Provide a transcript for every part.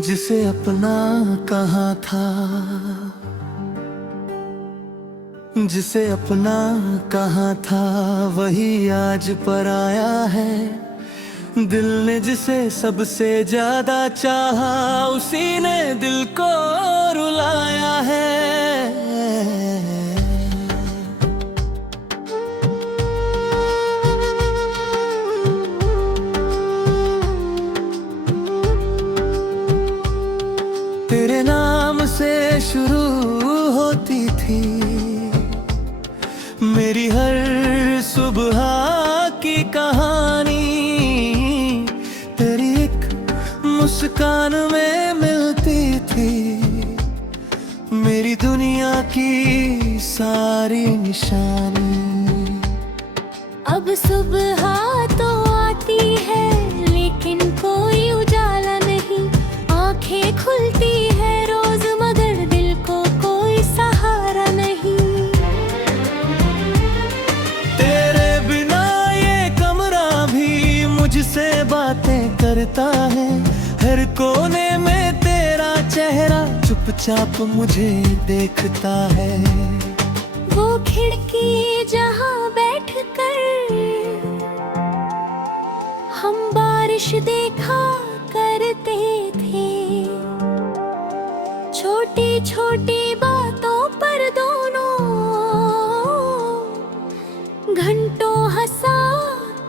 जिसे अपना कहा था, जिसे अपना कहा था वही आज पराया है। दिल ने जिसे सबसे ज्यादा चाहा, उसी ने दिल को रुलाया है। तेरे नाम से शुरू होती थी मेरी हर सुबह की कहानी। तेरी एक मुस्कान में मिलती थी मेरी दुनिया की सारी निशानी। अब सुबह तो आती है लेकिन कोई उजाला नहीं, आंखें खुलती है रोज मगर दिल को कोई सहारा नहीं। तेरे बिना ये कमरा भी मुझसे बातें करता है, हर कोने में तेरा चेहरा चुपचाप मुझे देखता है। वो खिड़की जहाँ बैठकर हम बारिश देखा करते थे, छोटी छोटी बातों पर दोनों घंटों हंसा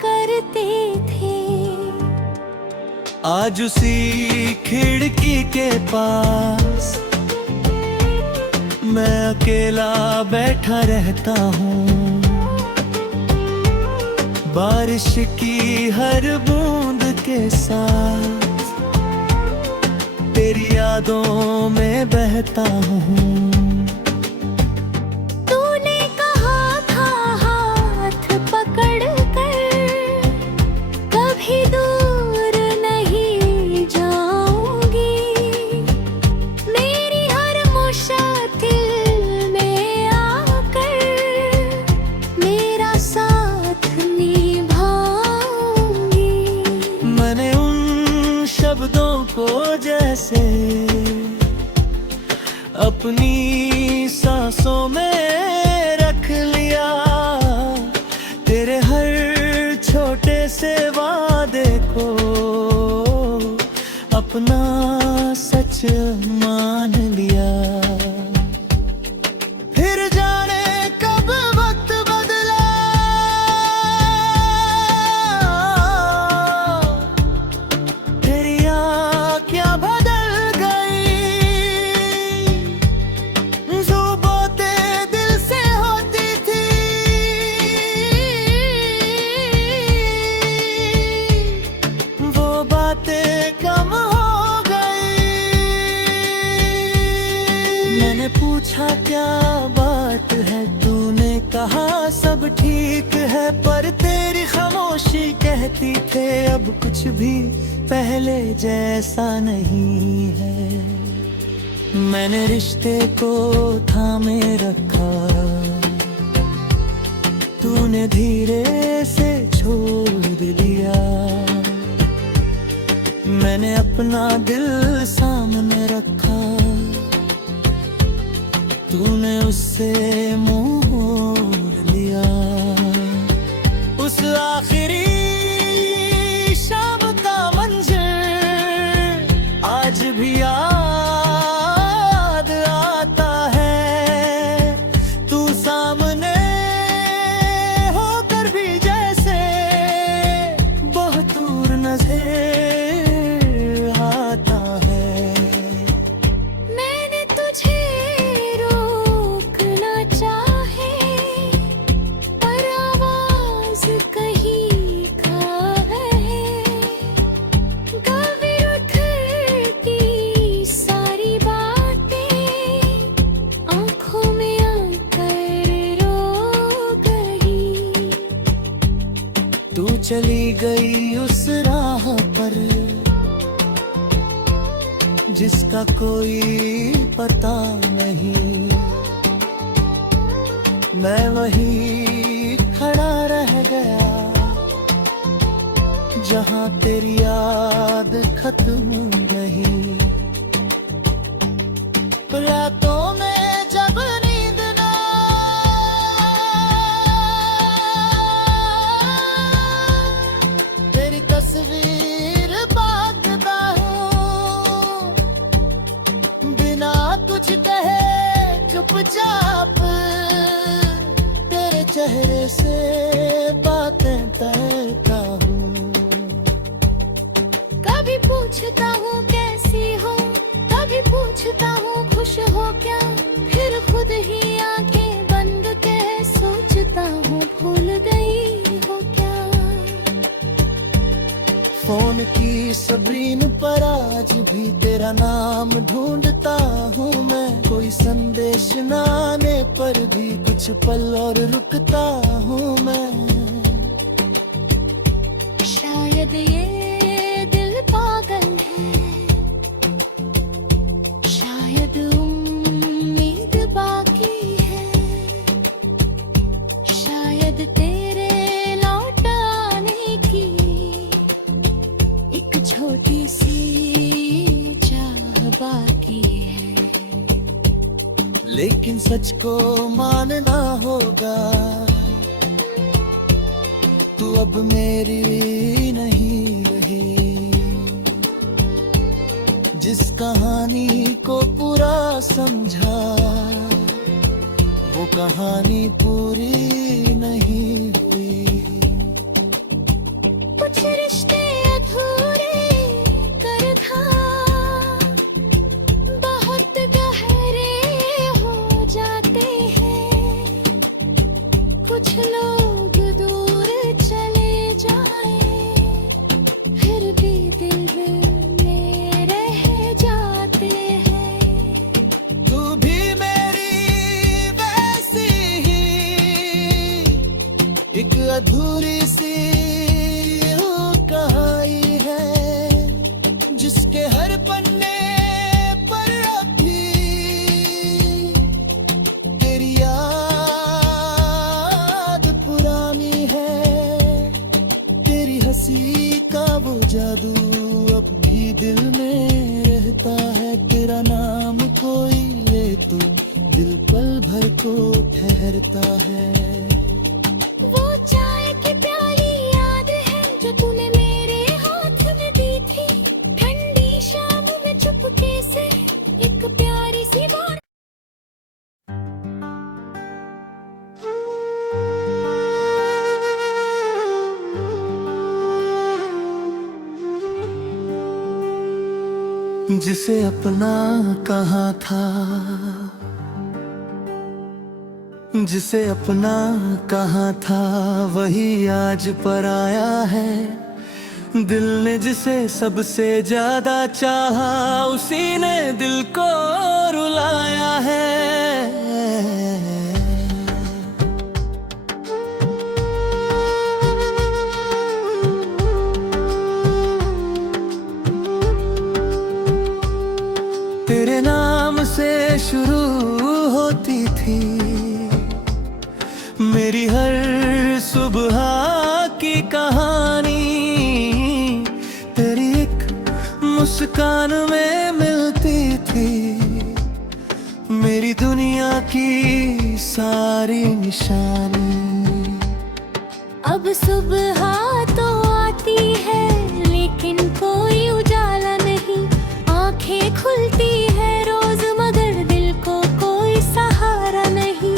करते थे। आज उसी खिड़की के पास मैं अकेला बैठा रहता हूँ। बारिश की हर बूंद के साथ तेरी यादों में बहता हूँ। तूने कहा था हाथ पकड़ कर कभी दूर नहीं जाऊंगी, मेरी हर मुश्किल में आकर मेरा साथ निभाऊंगी। मैंने उन शब्दों को जैसे अपनी सांसों में रख लिया, तेरे हर छोटे से वादे को अपना सच मान लिया। फिर जाने कब वक्त बदला, तेरी आँखें बदल गई, जो बातें दिल से होती थी वो बातें कम हो गई। मैंने पूछा क्या बात है, तूने कहा सब ठीक है, पर तेरी खामोशी कहती थे अब कुछ भी पहले जैसा नहीं है। मैंने रिश्ते को थामे रखा, तूने धीरे से छोड़ दिया। मैंने अपना दिल सामने रखा, तूने उससे मुंह मोड़ लिया। उस आखिरी शाम का मंजर आज भी याद आता है। तू सामने होकर भी जैसे बहुत दूर नजर आता है। मैंने तुझे रोकना चाहे पर आवाज कहीं खा है, गवी उठ की सारी बातें आंखों में आकर रो गई। तू चली गई उस राह पर जिसका कोई पता नहीं, मैं वहीं खड़ा रह गया जहां तेरी याद खत्म नहीं। रातों में जब नींद ना तेरी तस्वीर बांधता हूँ, बिना कुछ कहे चुपचाप तेरे चेहरे से बातें तैरता हूँ। कभी पूछता हूँ कैसी हो, कभी पूछता हूँ खुश हो क्या, फिर खुद ही आंखें बंद के सोचता हूँ भूल गई हो क्या। फोन की स्क्रीन पर आज भी तेरा नाम ढूंढता हूँ मैं, कोई संदेश न आने पर भी कुछ पल और रुकता हूँ मैं। शायद ये दिल पागल है, शायद उम्मीद बाकी है, शायद तेरे लौट आने की एक छोटी सी चाह बाकी है। लेकिन सच को मानना होगा, तू अब मेरी नहीं रही। जिस कहानी को पूरा समझा, वो कहानी पूरी नहीं हुई। कुछ रिश्ते अधूरे कर था, बहुत गहरे हो जाते हैं। कुछ लोग दूर चले जाए, फिर भी दिल में रह जाते हैं। तू भी मेरी वैसी ही एक अधूरी सी कहानी है, जिसके हर पन्ने पर अभी तेरी याद पुरानी है। तेरी हंसी का वो जादू अब भी दिल में रहता है। तेरा नाम कोई ले तो दिल पल भर को ठहरता है। वो चाय की प्याली याद है जो तूने मेरे हाथ में दी थी, ठंडी शाम में चुपके से एक प्यारी सी बात। जिसे अपना कहा था, जिसे अपना कहा था, वही आज पराया है। दिल ने जिसे सबसे ज्यादा चाहा, उसी ने दिल को रुलाया है। तेरे नाम से शुरू होती थी मेरी हर सुबह की कहानी। तेरी एक मुस्कान में मिलती थी मेरी दुनिया की सारी निशानी। अब सुबह तो आती है लेकिन कोई उजाला नहीं, आंखें खुलती है रोज मगर दिल को कोई सहारा नहीं।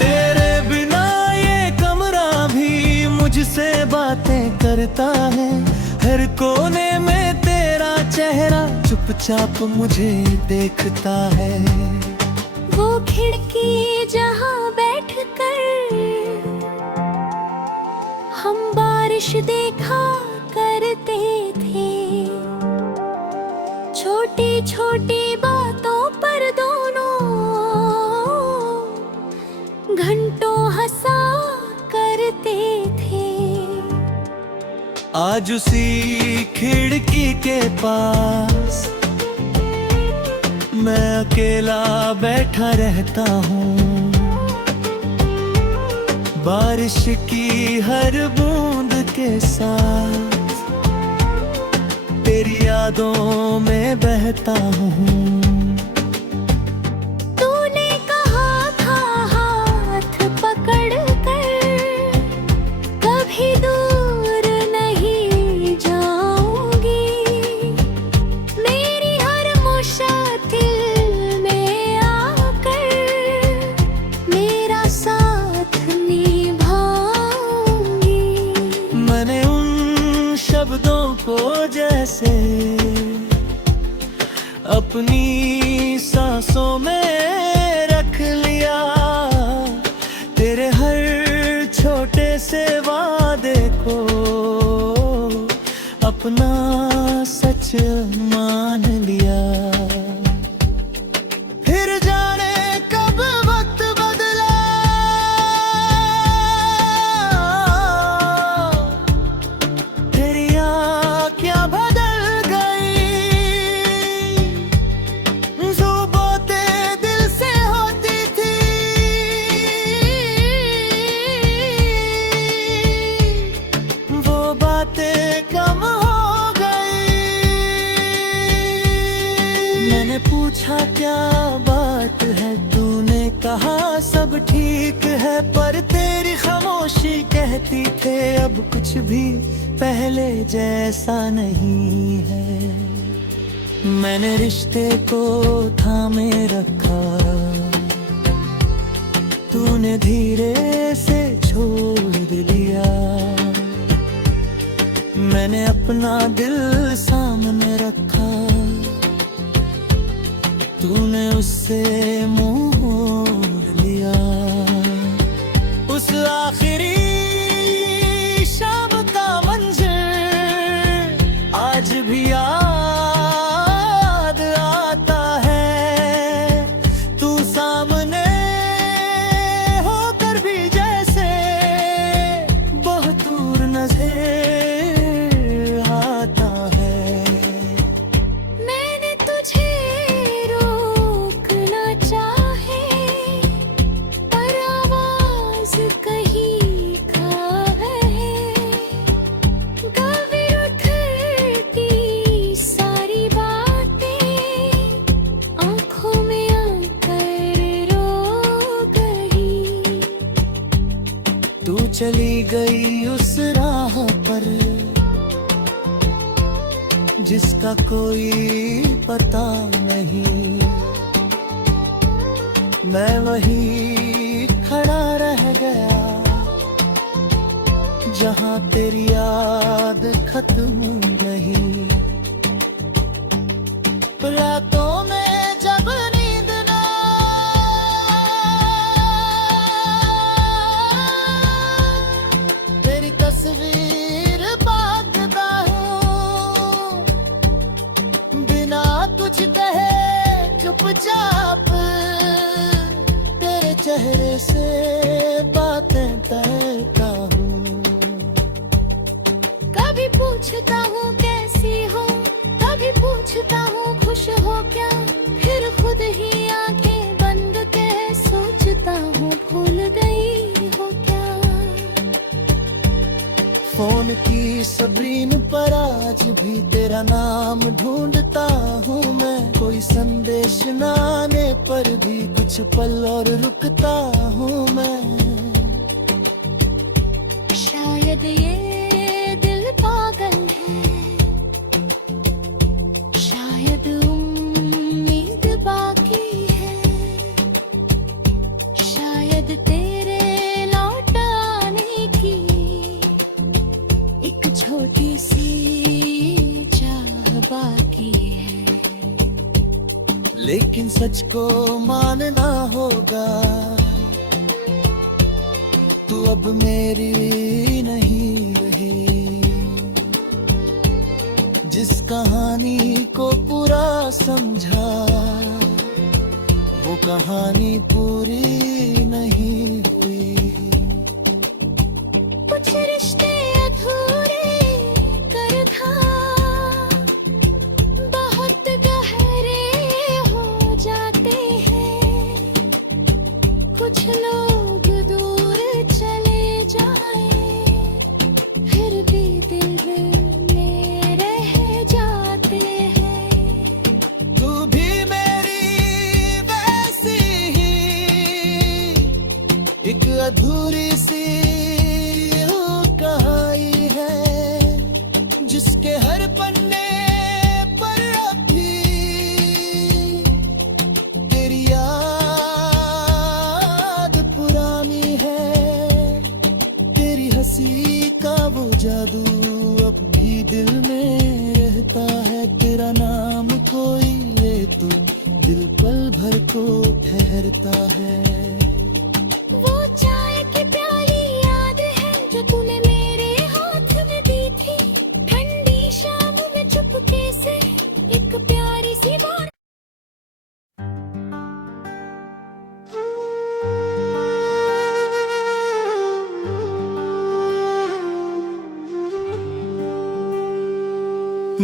तेरे बिना ये कमरा भी मुझसे बातें करता है, हर कोने में तेरा चेहरा चुपचाप मुझे देखता है। वो खिड़की जहाँ बैठकर हम बारिश देखा करते थे, छोटी छोटी बातों पर दोनों घंटों हंसा करते थे। आज उसी खिड़की के पास मैं अकेला बैठा रहता हूँ, बारिश की हर बूंद के साथ तेरी यादों में बहता हूँ। तूने कहा था हाथ पकड़ कर कभी दूर नहीं जाऊंगी, मेरी हर मुश्किल में आकर मेरा साथ निभाऊंगी। मैंने उन शब्दों को जैसे अपनी सांसों में रख लिया, तेरे हर छोटे से वादे को अपना सच मान लिया। फिर जाने कब वक्त बदला, तेरी आँखें बदल गई, जो बातें दिल से होती थी वो बातें कम हो गई। मैंने पूछा क्या बात है, तूने कहा सब ठीक है, पर तेरी खामोशी कहती थे अब कुछ भी पहले जैसा नहीं है। मैंने रिश्ते को थामे रखा, तूने धीरे से छोड़ दिया। मैंने अपना दिल सामने रखा, तूने उससे मुंह मोड़ लिया। उस आखिरी शाम का मंजर आज भी याद आता है, तू सामने होकर भी जैसे बहुत दूर नजर आता है। मैंने तुझे रोकना चाहे पर आवाज कहीं खा है, कभी उठती सारी बातें आंखों में आकर रो गई। तू चली गई उस राह पर जिसका कोई पता नहीं, मैं वही खड़ा रह गया जहां तेरी याद खत्म नहीं। रातों में जब नींद ना तेरी तस्वीर बांधता हूँ, बिना कुछ कहे चुपचाप तेरे चेहरे से बातें करता हूँ। कभी पूछता हूँ कैसी हो, कभी पूछता हूँ खुश हो क्या, फिर खुद ही आंखें बंद के सोचता हूँ भूल गई हो क्या। फोन की स्क्रीन पर आज भी तेरा नाम ढूंढता हूँ मैं, कोई संदेश न आने पर भी कुछ पल और रुकता हूँ मैं। शायद ये दिल पागल है, शायद उम्मीद बाकी है, शायद तेरे लौट आने की एक छोटी सी चाह बाकी है। लेकिन सच को मानना होगा, तू अब मेरी नहीं रही। जिस कहानी को पूरा समझा वो कहानी पूरी नहीं हुई। कुछ रिश्ते अधूरे कर था, बहुत गहरे हो जाते हैं। कुछ लोग दूर चले जाए फिर भी दिल में रह जाते ठहरता है। वो चाय की प्याली याद है जो तूने मेरे हाथ में दी थी, ठंडी शाम में चुपके से एक प्यारी सी बात।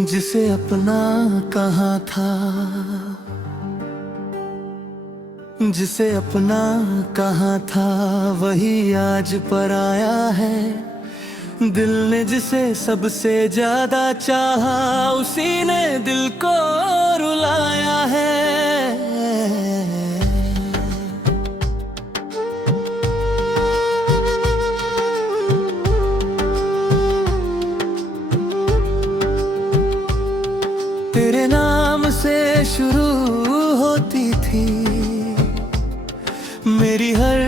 जिसे अपना कहा था, जिसे अपना कहा था, वही आज पराया है। दिल ने जिसे सबसे ज्यादा चाहा, उसी ने दिल को रुलाया है। तेरे नाम से शुरू होती थी मेरी हर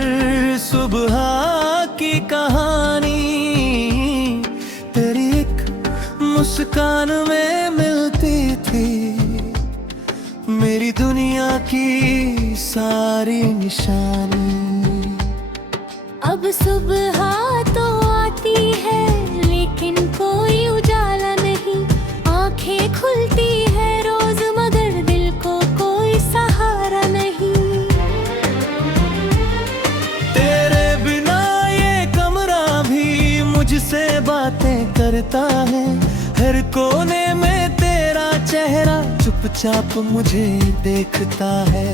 सुबह की कहानी, तेरी एक मुस्कान में मिलती थी मेरी दुनिया की सारी निशानी। अब सुबह तो आती है लेकिन कोई उजाला नहीं, आंखें खुलती है रोज मगर दिल को कोई सहारा नहीं। तेरे बिना ये कमरा भी मुझसे बातें करता है, हर कोने में तेरा चेहरा चुपचाप मुझे देखता है।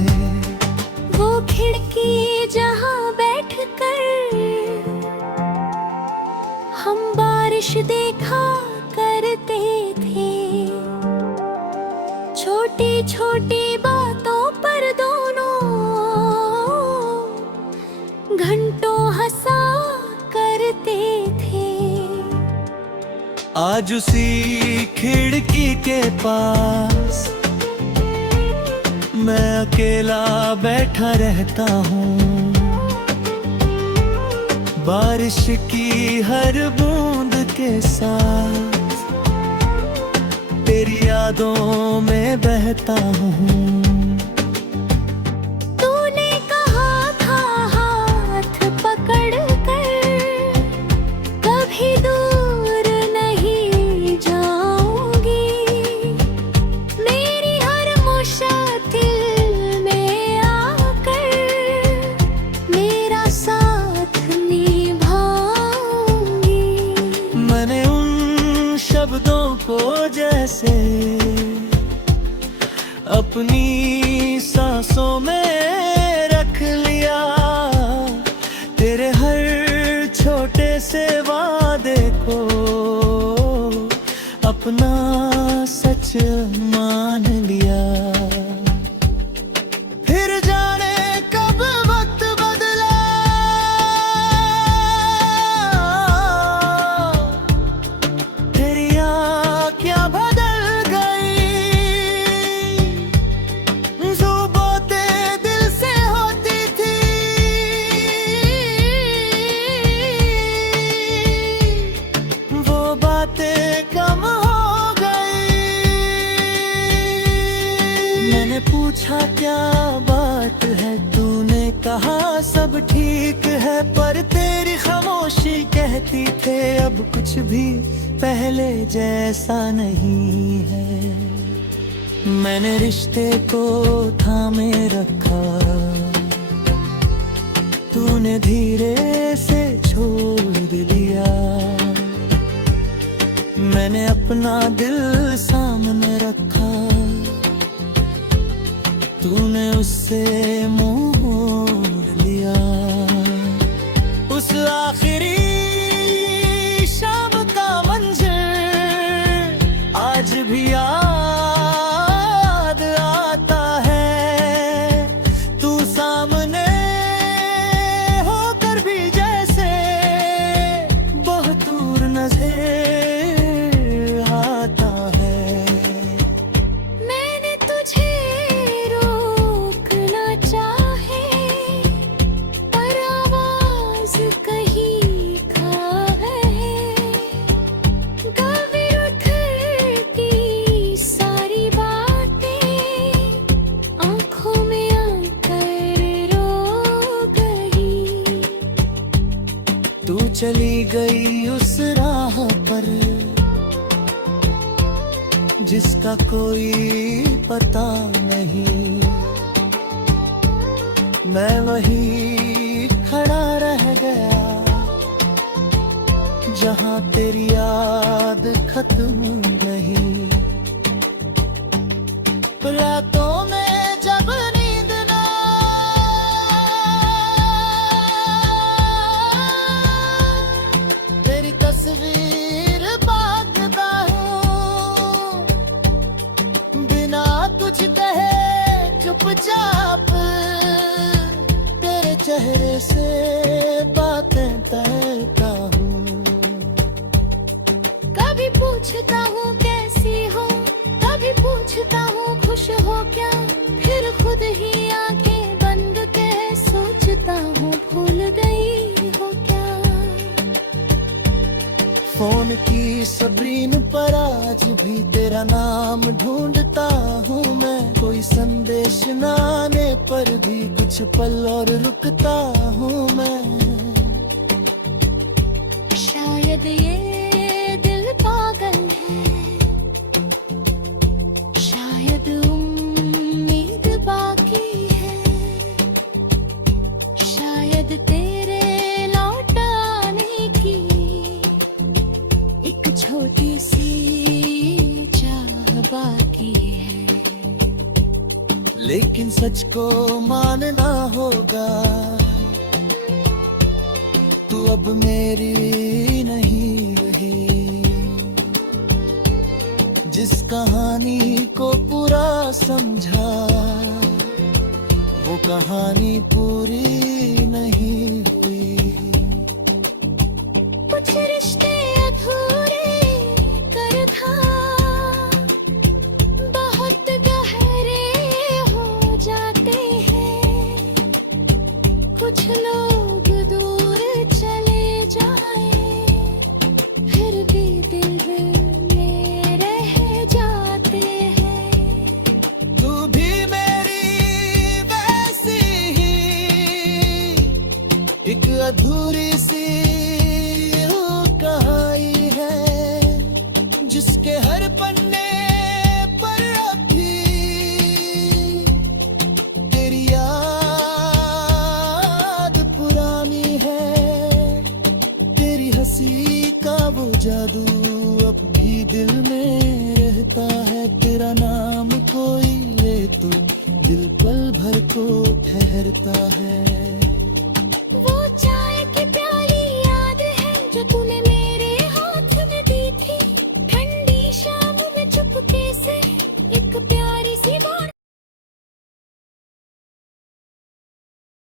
वो खिड़की जहाँ बैठकर हम बारिश देखा करते थे, छोटी छोटी बातों पर दोनों घंटों हंसा करते थे। आज उसी खिड़की के पास मैं अकेला बैठा रहता हूँ, बारिश की हर बूंद के साथ तेरी यादों में बहता हूँ। तूने कहा था हाथ पकड़ कर कभी दूर नहीं जाऊंगी, मेरी हर मुश्किल में आकर मेरा साथ निभाऊंगी। मैंने उन शब्दों को जैसे अपनी सांसों में रख लिया, तेरे हर छोटे से वादे को अपना सच मान लिया। फिर जाने कब वक्त बदला, तेरी आँखें बदल गई, जो बातें दिल से होती थी वो बातें कम हो गई। मैंने पूछा क्या बात है, तूने कहा सब ठीक है, पर तेरी खामोशी कहती थे अब कुछ भी पहले जैसा नहीं है। मैंने रिश्ते को थामे रखा, तूने धीरे से छोड़ दिया। मैंने अपना दिल सामने रखा, तूने उससे मुंह मोड़ लिया। उस आखिरी शाम का मंजर आज भी याद आता है, तू सामने होकर भी जैसे बहुत दूर नजर आता है। मैंने तुझे रोकना चाहा चली गई उस राह पर जिसका कोई पता नहीं। मैं वहीं खड़ा रह गया जहां तेरी याद खत्म नहीं। रातों में जब नींद ना तेरी तस्वीर पागता हूँ, बिना कुछ कहे चुपचाप तेरे चेहरे से बातें करता हूँ। कभी पूछता हूँ कैसी हो, कभी पूछता हूँ खुश हो क्या, फिर खुद ही आंखें बंद के सोचता हूँ भूल गई हो क्या। फोन की स्क्रीन पर आज भी तेरा नाम ढूंढता हूँ मैं, कोई संदेश न आने पर भी कुछ पल और रुकता हूँ मैं। शायद ये दिल पागल है, शायद उम्मीद बाकी है, शायद तेरे लौट आने की एक छोटी सी चाह बाकी है। लेकिन सच को मानना होगा, तू अब मेरी नहीं रही। जिस कहानी को पूरा समझा वो कहानी पूरी नहीं हुई। कुछ रिश्ते अधूरे कर था, बहुत गहरे हो जाते हैं। कुछ लोग दूर चले जाए फिर भी दिल में रह जाते हैं। तू भी मेरी वैसी ही एक अधूरी सी कहानी है, जिसके हर पन्ने पर अब भी तेरी याद पुरानी है। तेरी हंसी का वो जादू अब भी दिल में रहता है। तेरा नाम कोई ले तो दिल पल भर को ठहरता है। वो चाय के प्याले